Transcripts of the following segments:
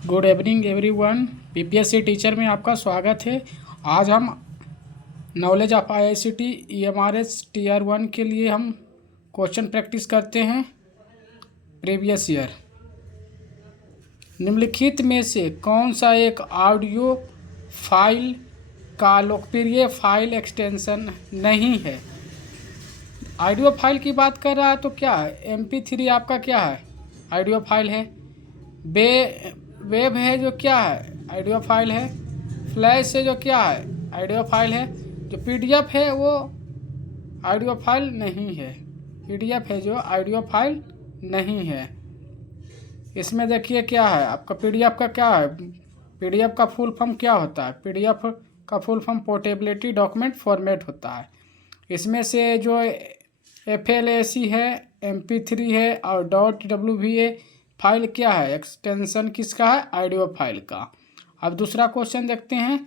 Good evening everyone. PPSC teacher में आपका स्वागत है। आज हम knowledge of IICT EMRS TR 1 के लिए हम क्वेश्चन प्रैक्टिस करते हैं प्रीवियस ईयर। निम्नलिखित में से कौन सा एक ऑडियो फाइल का लोकप्रिय फाइल एक्सटेंशन नहीं है? ऑडियो फाइल की बात कर रहा है तो क्या है? MP3 आपका क्या है? ऑडियो फाइल है। वेब है जो क्या है? ऑडियो फाइल है। फ्लैश है जो क्या है? ऑडियो फाइल है। जो PDF है वो ऑडियो फाइल नहीं है। PDF है जो ऑडियो फाइल नहीं है। इसमें देखिए क्या है आपका PDF का क्या है? PDF का फुल फॉर्म क्या होता है? PDF का full form portability document format होता है। इसमें से जो FLAC है, MP3 है और .wva फाइल क्या है? एक्सटेंशन किसका है? ऑडियो फाइल का। अब दूसरा क्वेश्चन देखते हैं।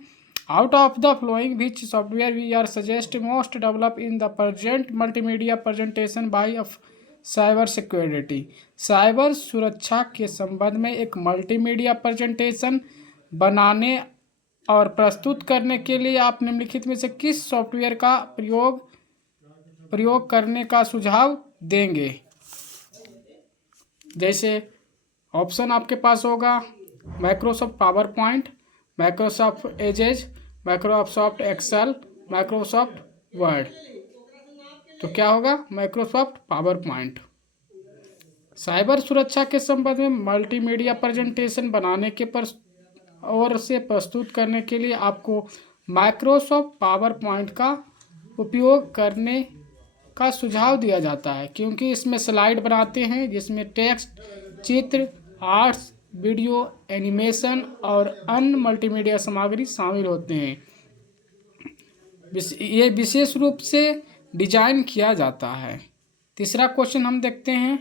Out of the following which software we are suggest most develop in the present multimedia presentation by of cyber security. साइबर सुरक्षा के संबंध में एक मल्टीमीडिया प्रेजेंटेशन बनाने और प्रस्तुत करने के लिए आप निम्नलिखित में से किस सॉफ्टवेयर का प्रयोग करने का सुझाव देंगे? जैसे ऑप्शन आपके पास होगा Microsoft PowerPoint, Microsoft Edge, Microsoft Excel, Microsoft Word. तो क्या होगा? Microsoft power point. साइबर सुरक्षा के संबंध में मल्टीमीडिया प्रेजेंटेशन बनाने के और से प्रस्तुत करने के लिए आपको माइक्रोसॉफ्ट पावर पॉइंट का उपयोग करने का सुझाव दिया जाता है, क्योंकि इसमें स्लाइड बनाते हैं जिसमें टेक्स्ट, चित्र, आर्ट्स, वीडियो, एनिमेशन और अन्य मल्टीमीडिया सामग्री शामिल होते हैं। ये विशेष रूप से डिजाइन किया जाता है। तीसरा क्वेश्चन हम देखते हैं।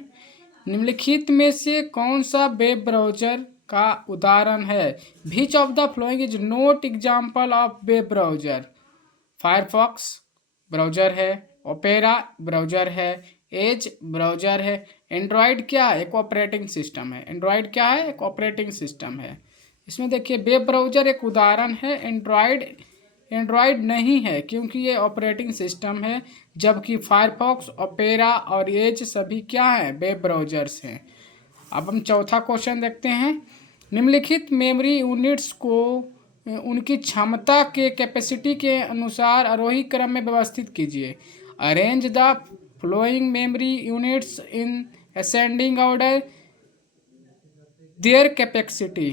निम्नलिखित में से कौन सा वेब ब्राउज़र का उदाहरण है? Which of the following is not example of web browser? Firefox browser है, ओपेरा ब्राउज़र है, एज ब्राउज़र है। एंड्रॉयड क्या है? एक ऑपरेटिंग सिस्टम है। एंड्रॉयड क्या है? एक ऑपरेटिंग सिस्टम है। इसमें देखिए वेब ब्राउज़र एक उदाहरण है, एंड्रॉयड नहीं है क्योंकि ये ऑपरेटिंग सिस्टम है, जबकि फायरफॉक्स, ओपेरा और एज सभी क्या हैं? वेब ब्राउज़र्स हैं। अब हम चौथा क्वेश्चन देखते हैं। निम्नलिखित मेमोरी यूनिट्स को उनकी क्षमता के कैपेसिटी के अनुसार आरोही क्रम में व्यवस्थित कीजिए। Arrange the flowing memory units in ascending order their capacity.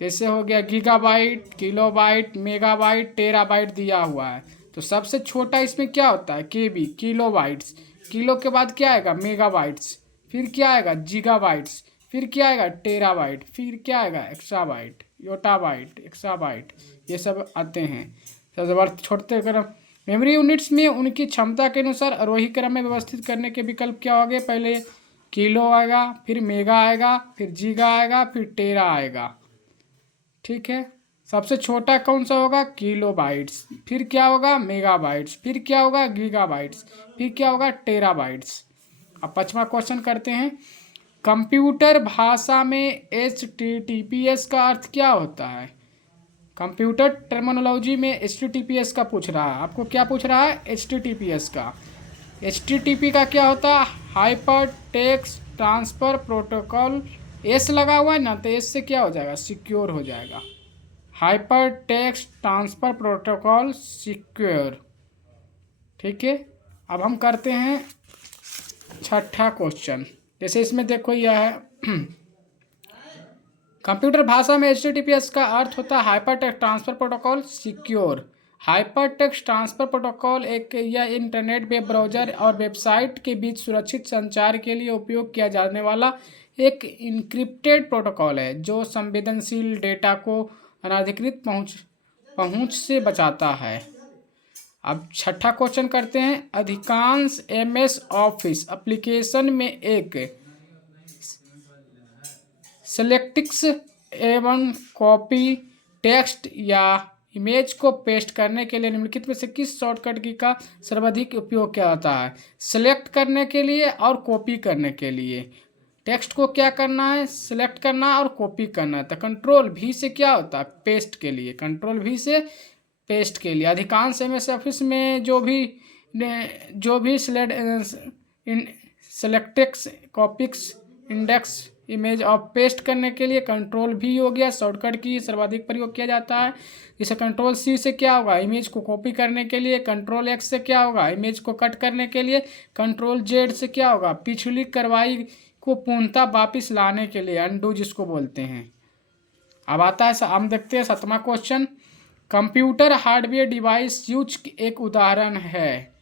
जैसे हो गया गीगाबाइट, किलोबाइट, मेगाबाइट, टेराबाइट दिया हुआ है। तो सबसे छोटा इसमें क्या होता है? KB, kilobytes. किलो के बाद क्या आएगा? मेगाबाइट्स। फिर क्या आएगा? गीगाबाइट्स। फिर क्या आएगा? टेराबाइट। फिर क्या आएगा? एक्साबाइट, योटाबाइट, एक्साबाइट, ये सब आते हैं। सबसे बड़ा छोटे क्रम मेमोरी यूनिट्स में उनकी क्षमता के अनुसार आरोही क्रम में व्यवस्थित करने के विकल्प क्या हो गए? पहले किलो आएगा, फिर मेगा आएगा, फिर जीगा आएगा, फिर टेरा आएगा। ठीक है। सबसे छोटा कौन सा होगा? किलोबाइट्स। फिर क्या होगा? मेगाबाइट्स। फिर क्या होगा? गीगाबाइट्स। फिर क्या होगा? टेराबाइट्स। अब पांचवा क्वेश्चन करते हैं। कंप्यूटर भाषा में HTTPS का अर्थ क्या होता है? कंप्यूटर टर्मिनोलॉजी में HTTPS का पूछ रहा है। आपको क्या पूछ रहा है? HTTPS का। HTTP का क्या होता है? Hyper text transfer protocol. S लगा हुआ है ना, तो एस से क्या हो जाएगा? सिक्योर हो जाएगा। Hyper text transfer protocol secure. ठीक है। अब हम करते हैं छठा क्वेश्चन। जैसे इसमें देखो यह है कंप्यूटर भाषा में HTTPS का अर्थ होता है hyper text transfer protocol secure. Hyper text transfer protocol एक या इंटरनेट वेब ब्राउज़र और वेबसाइट के बीच सुरक्षित संचार के लिए उपयोग किया जाने वाला एक इनक्रिप्टेड प्रोटोकॉल है जो संवेदनशील डेटा को अनधिकृत पहुंच से बचाता है। अब छठा क्वेश्चन करते हैं। अधिकांश MS ऑफिस एप्लीकेशन में एक सेलेक्टिक्स एवं कॉपी टेक्स्ट या इमेज को पेस्ट करने के लिए निम्नलिखित में से किस शॉर्टकट की का सर्वाधिक उपयोग किया जाता है? सेलेक्ट करने के लिए और कॉपी करने के लिए। टेक्स्ट को क्या करना है, सिलेक्ट करना है और कॉपी करना है। तो कंट्रोल भी से क्या होता है, पेस्ट के लिए, कंट्रोल भी से पेस्ट के लिए। अधिकांश MS ऑफिस में जो भी सेलेक्टेक्स कॉपिक्स इंडेक्स इमेज और पेस्ट करने के लिए कंट्रोल भी हो गया, शॉर्टकट की सर्वाधिक प्रयोग किया जाता है। जैसे कंट्रोल C से क्या होगा, इमेज को कॉपी करने के लिए, कंट्रोल X से क्या होगा, इमेज को कट करने के लिए, कंट्रोल Z से क्या होगा, पिछली कार्रवाई को पूर्णतः वापस लाने के लिए, अनडू जिसको बोलते हैं। अब आता है, हम देखते हैं 7वां question. Computer hardware device use एक उदाहरण है।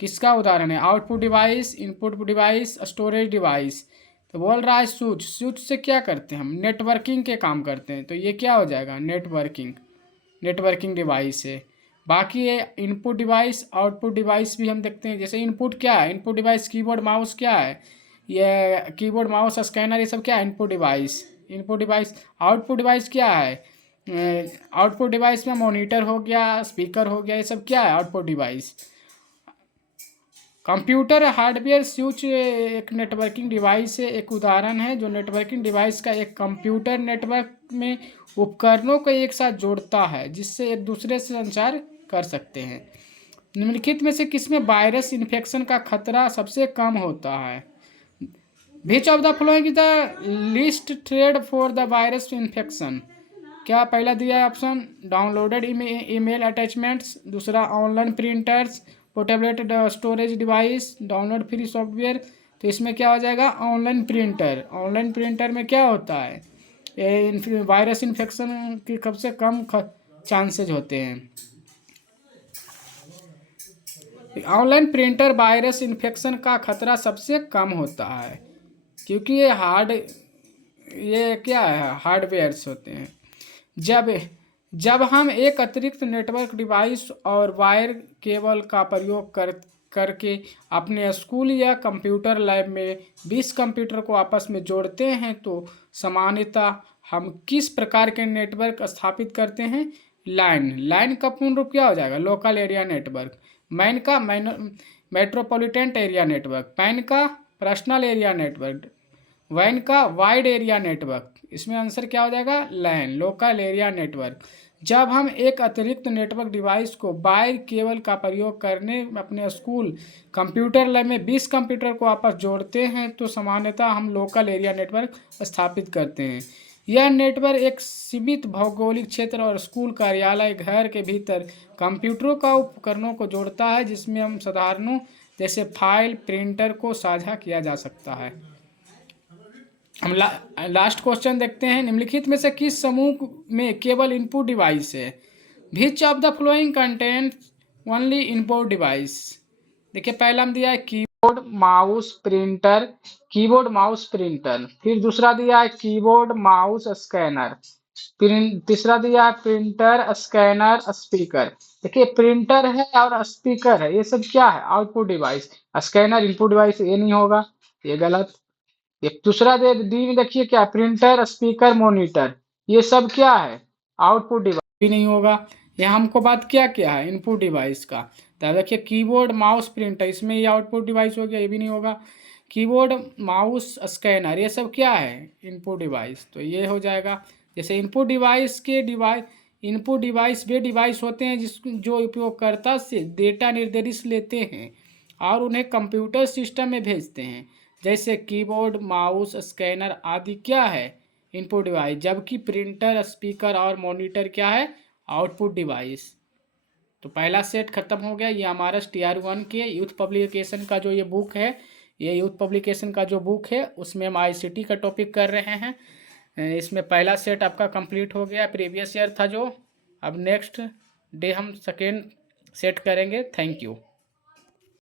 किसका उदाहरण है, output device, input device, storage device. तो बोल रहा है स्विच, स्विच से क्या करते हैं हम, नेटवर्किंग के काम करते हैं। तो ये क्या हो जाएगा, नेटवर्किंग डिवाइस है। बाकी ये इनपुट डिवाइस, आउटपुट डिवाइस भी हम देखते हैं। जैसे इनपुट क्या है, इनपुट डिवाइस कीबोर्ड माउस क्या है, ये कीबोर्ड माउस स्कैनर, ये सब क्या है, इनपुट डिवाइस। आउटपुट डिवाइस क्या है, आउटपुट डिवाइस में मॉनिटर हो गया, स्पीकर हो गया, ये सब क्या है, output device. Computer hardware switch एक नेटवर्किंग डिवाइस है, एक उदाहरण है जो नेटवर्किंग डिवाइस का एक कंप्यूटर नेटवर्क में उपकरणों को एक साथ जोड़ता है जिससे एक दूसरे से संचार कर सकते हैं। निम्नलिखित में से किसमें वायरस इन्फेक्शन का खतरा सबसे कम होता है। Which of the following is the least thread for the virus infection. क्या पहला दिया है ऑप्शन, डाउनलोडेड ईमेल अटैचमेंट्स, दूसरा online printers, portable storage device, download free software. तो इसमें क्या हो जाएगा, ऑनलाइन प्रिंटर में क्या होता है, वायरस इन्फेक्शन की सबसे कम चांसेज होते हैं। ऑनलाइन प्रिंटर वायरस इन्फेक्शन का खतरा सबसे कम होता है क्योंकि ये क्या है, हार्डवेयर्स होते हैं। जब हम एक अतिरिक्त नेटवर्क डिवाइस और वायर केबल का प्रयोग करके अपने स्कूल या कंप्यूटर लैब में 20 कंप्यूटर को आपस में जोड़ते हैं तो सामान्यतः हम किस प्रकार के नेटवर्क स्थापित करते हैं। लाइन का पूर्ण रूप क्या हो जाएगा, लोकल एरिया नेटवर्क। मैन का मेट्रोपॉलिटन एरिया नेटवर्क। पैन का पर्सनल एरिया नेटवर्क। वैन का वाइड एरिया नेटवर्क। इसमें आंसर क्या हो जाएगा, लैन, लोकल एरिया नेटवर्क। जब हम एक अतिरिक्त नेटवर्क डिवाइस को वायर केबल का प्रयोग करने अपने स्कूल कंप्यूटर लैब में 20 कंप्यूटर को आपस जोड़ते हैं तो सामान्यतः हम लोकल एरिया नेटवर्क स्थापित करते हैं। यह नेटवर्क एक सीमित भौगोलिक क्षेत्र और स्कूल, कार्यालय, घर के भीतर कंप्यूटरों का उपकरणों को जोड़ता है जिसमें हम साधारणों जैसे फाइल, प्रिंटर को साझा किया जा सकता है। हम लास्ट क्वेश्चन देखते हैं। निम्नलिखित में से किस समूह में केवल इनपुट डिवाइस है। Which of the flowing content only input device. देखिए पहला हम दिया है कीबोर्ड माउस प्रिंटर, फिर दूसरा दिया है कीबोर्ड माउस स्कैनर, तीसरा दिया है प्रिंटर स्कैनर स्पीकर। देखिए प्रिंटर है और स्पीकर है, ये सब क्या है, output device. Scanner input device, ये नहीं होगा, ये गलत। ये दूसरा डी में देखिए क्या, प्रिंटर स्पीकर मॉनिटर, ये सब क्या है, आउटपुट डिवाइस, भी नहीं होगा। यहाँ हमको बात क्या है, इनपुट डिवाइस का। तो देखिए कीबोर्ड माउस प्रिंटर, इसमें ये आउटपुट डिवाइस हो गया, ये भी नहीं होगा। कीबोर्ड माउस स्कैनर, ये सब क्या है, इनपुट डिवाइस, तो ये हो जाएगा। जैसे इनपुट डिवाइस वे डिवाइस होते हैं जो उपयोगकर्ता से डेटा निर्देश लेते हैं और उन्हें कंप्यूटर सिस्टम में भेजते हैं। जैसे कीबोर्ड माउस स्कैनर आदि क्या है, इनपुट डिवाइस, जबकि प्रिंटर स्पीकर और मॉनिटर क्या है, आउटपुट डिवाइस। तो पहला सेट खत्म हो गया। ये हमारा TR1 के यूथ पब्लिकेशन का जो ये बुक है, ये यूथ पब्लिकेशन का जो बुक है उसमें हम ICT का टॉपिक कर रहे हैं। इसमें पहला सेट आपका कंप्लीट हो गया, प्रीवियस ईयर था जो। अब नेक्स्ट डे हम सेकेंड सेट करेंगे। Thank you.